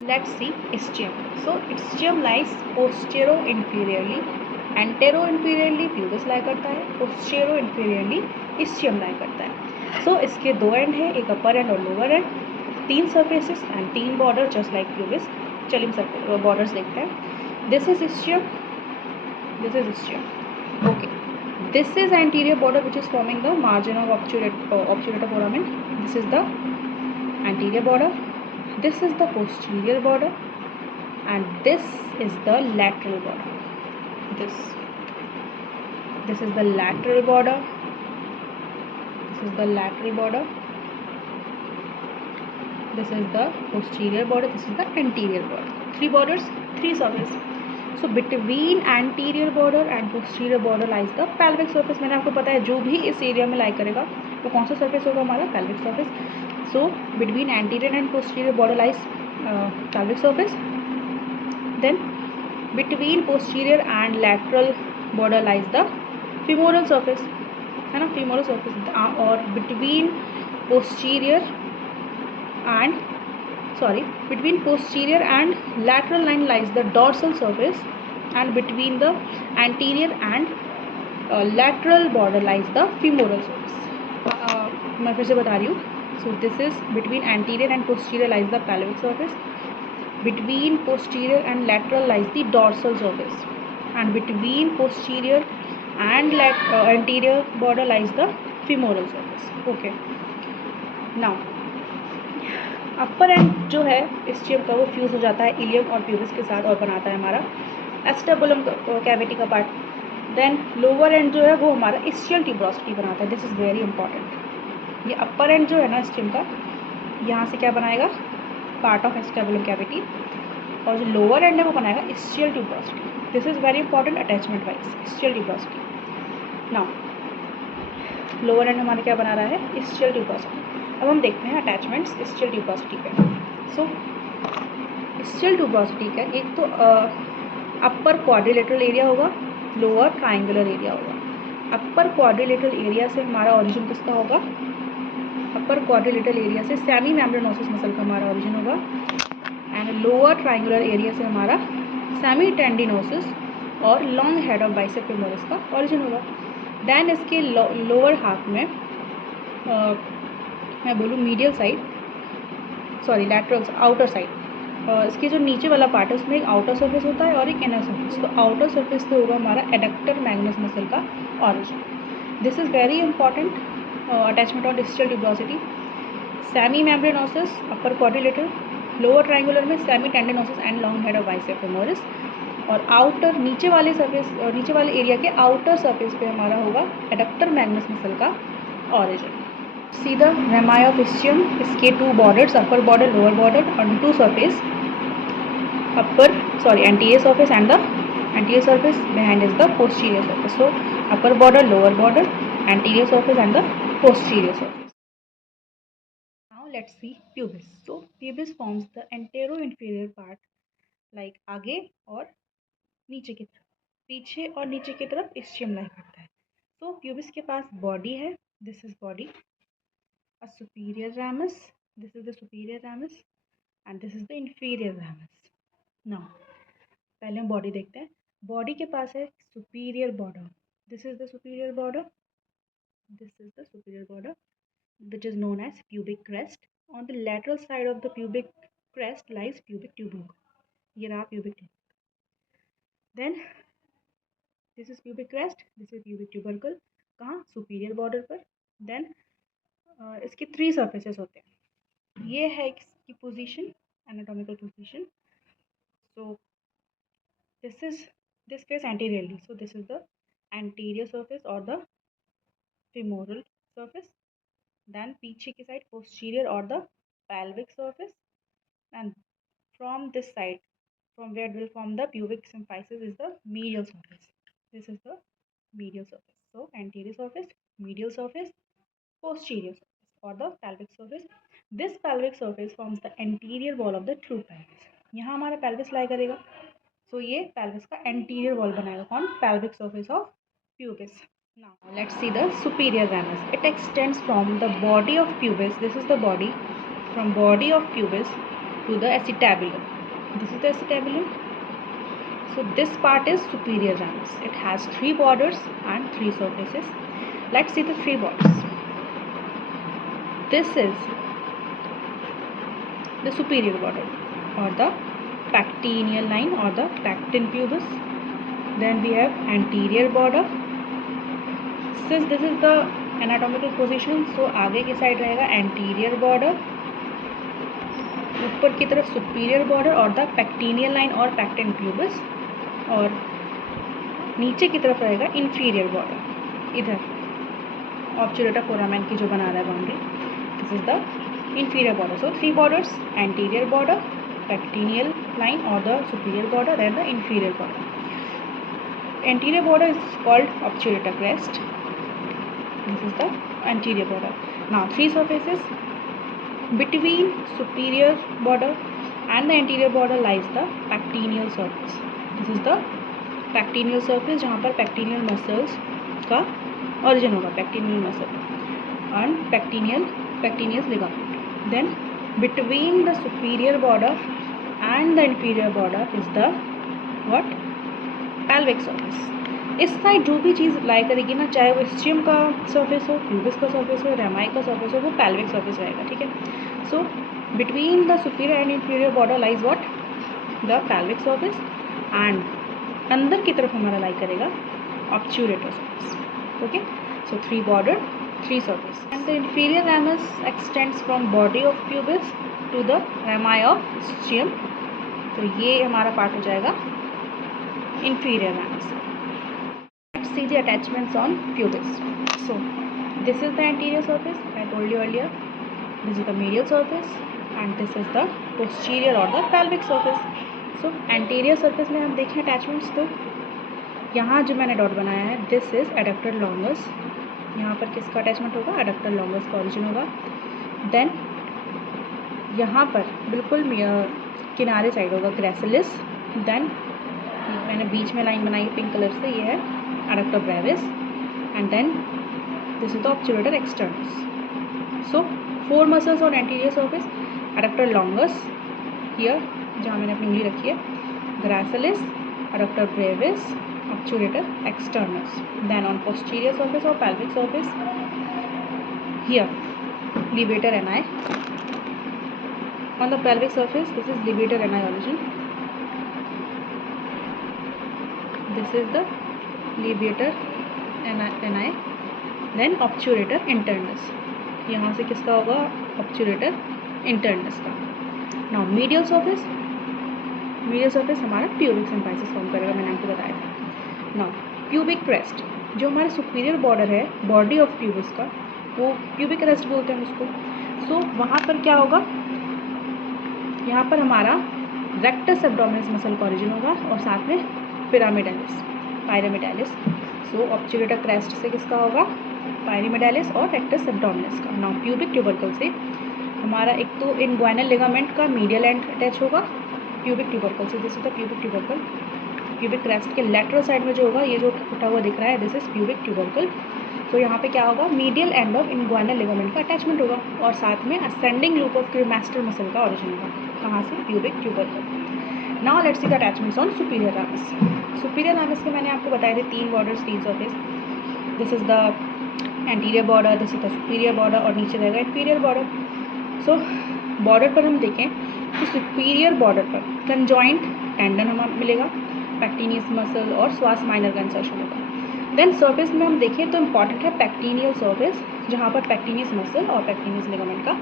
Let's see ischium. So ischium lies posterior-inferiorly, anterior-inferiorly pubis lie करता है, posterior-inferiorly ischium lie करता है. So इसके दो एंड है, एक अपर एंड और लोअर एंड, तीन सरफेसेस एंड तीन बॉर्डर जस्ट लाइक प्यूबिस. चलिए सब बॉर्डर्स देखते हैं. This is ischium, this is ischium. Okay. This is anterior border which is forming the margin of obturator foramen. This is the anterior border. This is the posterior border, and this is the lateral border. This is the lateral border. This is the lateral border. This is the posterior border. This is the anterior border. Three borders, three surface. So between anterior border and posterior border lies the pelvic surface. मैंने आपको पता है जो भी इस area में लाई करेगा वो कौन सा सरफेस होगा हमारा pelvic surface. So between anterior and posterior border lies pelvic surface. Then between posterior and lateral border lies the femoral surface, है ना, femoral surface. और between posterior and lateral line lies the dorsal surface, and between the anterior and lateral border lies the femoral surface. मैं फिर से बता रही हूँ. So this is between anterior and posterior lies the pelvic surface, between posterior and lateral lies the dorsal surface, and between posterior and anterior border lies the femoral surface. Okay. Now upper and जो है ischium का वो fuse हो जाता है ilium और pubis के साथ और बनाता है हमारा एस्टेबुलम कैविटी का पार्ट. देन लोअर एंड जो है वो हमारा ischial tuberosity बनाता है. This is very important. ये अपर एंड जो है ना ischium का, यहाँ से क्या बनाएगा, पार्ट ऑफ एस्टेबुलम कैविटी, और जो लोअर एंड है वो बनाएगा ischial tuberosity. This is very important attachment wise, ischial tuberosity. Now lower and हमारा क्या बना रहा है, ischial tuberosity. अब हम देखते हैं अटैचमेंट्स ischial tuberosity पे. सो ischial tuberosity का एक तो अपर क्वाड्रिलेटरल एरिया होगा, लोअर ट्राइंगुलर एरिया होगा. अपर क्वाड्रिलेटरल एरिया से हमारा ओरिजिन किसका होगा, अपर क्वाड्रिलेटरल एरिया से सेमी मेम्ब्रेनोसस मसल का हमारा ओरिजिन होगा, एंड लोअर ट्राइंगुलर एरिया से हमारा सेमी टेंडिनोसिस और long head of biceps femoris का ओरिजिन होगा. देन इसके लोअर हाफ में मैं बोलूँ medial side, sorry lateral outer side, इसके जो नीचे वाला पार्ट है उसमें एक आउटर सरफेस होता है और एक इनर सरफेस. तो आउटर सरफेस पे होगा हमारा एडक्टर मैग्नस मसल का origin. This is very important attachment of ischial tuberosity. Semi membranosus upper quadrilateral, lower triangular में semi tendinosus and long head of biceps femoris, और आउटर नीचे वाले surface, नीचे वाले एरिया के आउटर सरफेस पे हमारा होगा एडक्टर मैग्नस मसल का origin. See the rami of ischium. इसके two borders, upper border, lower border, on two surface, anterior surface and the anterior surface, behind is the posterior surface. So upper border, lower border, anterior surface and the posterior surface. Now let's see pubis. So pubis forms the anterior-inferior part, like आगे और नीचे की तरफ, पीछे और नीचे की तरफ ischium लाई करता है. So pubis के पास body है. This is body. A superior ramus, this is the superior ramus, and this is the inferior ramus. Now पहले हम बॉडी देखते हैं. बॉडी के पास है superior border. This is the superior border. This is the superior border, which is known as pubic crest. On the lateral side of the pubic crest lies pubic tubercle. ये रहा pubic tubercle. Then this is pubic crest, this is pubic tubercle. कहाँ, superior border पर. Then इसके three surfaces होते हैं. ये है इसकी position, anatomical position. So this face anteriorly, so this is the anterior surface or the femoral surface. Then पीछे की side posterior or the pelvic surface, and from this side, from where it will form the pubic symphysis, is the medial surface. This is the medial surface. So anterior surface, medial surface, posterior surface or the pelvic surface. This pelvic surface forms the anterior wall of the true pelvis. यहाँ हमारा pelvis lie करेगा. So ये pelvis का anterior wall बनाएगा कौन, pelvic surface of pubis. Now let's see the superior ramus. It extends from the body of pubis. This is the body. From body of pubis to the acetabulum. This is the acetabulum. So this part is superior ramus. It has 3 borders and 3 surfaces. Let's see the 3 borders. This is the superior border or the pectineal line or the pecten pubis. Then we have anterior border. Since this is the anatomical position, so आगे की side रहेगा anterior border, ऊपर की तरफ superior border और the pectineal line और pecten pubis, और नीचे की तरफ रहेगा inferior border. इधर obturator foramen की जो बना रहा है boundary, this is the inferior border. So 3 borders: anterior border, pectineal line or the superior border, then the inferior border. Anterior border is called obturator crest. This is the anterior border. Now 3 surfaces. Between superior border and the anterior border lies the pectineal surface. This is the pectineal surface, जहाँ पर pectineal muscles का origin होगा, pectineal muscle and pectineus ligament. Then between the superior border and the inferior border is the what? Pelvic surface. इस side जो भी चीज़ लाई करेगी ना, चाहे वो ischium का सर्फेस हो, प्यूबिस का सर्फेस हो, रेमाई का सर्फेस हो, वो pelvic सर्फेस रहेगा. ठीक है. So between the superior and inferior border lies what? The pelvic surface. And अंदर की तरफ हमारा लाई करेगा obturator surface. Okay. So 3 border, 3 surface. And the inferior ramus extends from body of pubis to the rami of ischium. तो ये हमारा part हो जाएगा inferior ramus. Let's see the attachments on pubis. So this is the anterior surface, I told you earlier. This is the medial surface and this is the posterior or the pelvic surface. So anterior surface में हम देखें attachments, तो यहाँ जो मैंने dot बनाया है, this is adductor longus. यहाँ पर किसका अटैचमेंट होगा? adductor longus का origin होगा. Then यहाँ पर बिल्कुल किनारे साइड होगा gracilis. Then मैंने बीच में लाइन बनाई पिंक कलर से, ये है adductor brevis. And then this is the obturator externus. So 4 muscles on anterior surface: adductor longus here, जहाँ मैंने अपनी उंगली रखी है, gracilis, adductor brevis, obturator externus. Then on posterior surface or pelvic surface, here levator ani. On the pelvic surface, this is levator ani origin. This is the levator ani. Then obturator internus. यहाँ से किसका होगा? obturator internus का. Now medial surface हमारा pubic symphysis form करेगा, मैंने आपको बताया था. Now pubic crest, जो हमारे superior border है body of pubis का, वो pubic crest बोलते हैं उसको. So वहाँ पर क्या होगा? यहाँ पर हमारा rectus abdominis muscle का origin होगा और साथ में pyramidalis. So obturator crest से किसका होगा? pyramidalis और rectus abdominis का. Now pubic tubercle से हमारा एक तो inguinal ligament का medial end अटैच होगा pubic tubercle से. This is the pubic tubercle. pubic crest के lateral side में जो होगा, ये जो उठा हुआ दिख रहा है, this is pubic tubercle. तो यहाँ पे क्या होगा? medial end of inguinal ligament का अटैचमेंट होगा और साथ में ascending loop of cremaster muscle का origin होगा. कहाँ से? pubic tubercle. Now let's see the attachments on superior ramus. superior ramus के मैंने आपको बताए थे 3 borders, 3 surface. This is the anterior border, this is the superior border और नीचे रहेगा inferior border. So border पर हम देखें तो superior border पर conjoint tendon हमें मिलेगा, pectineus muscle और psoas minor का insertion होगा. Then surface में हम देखें तो important है pectineal surface, जहाँ पर pectineus muscle और pectineus ligament का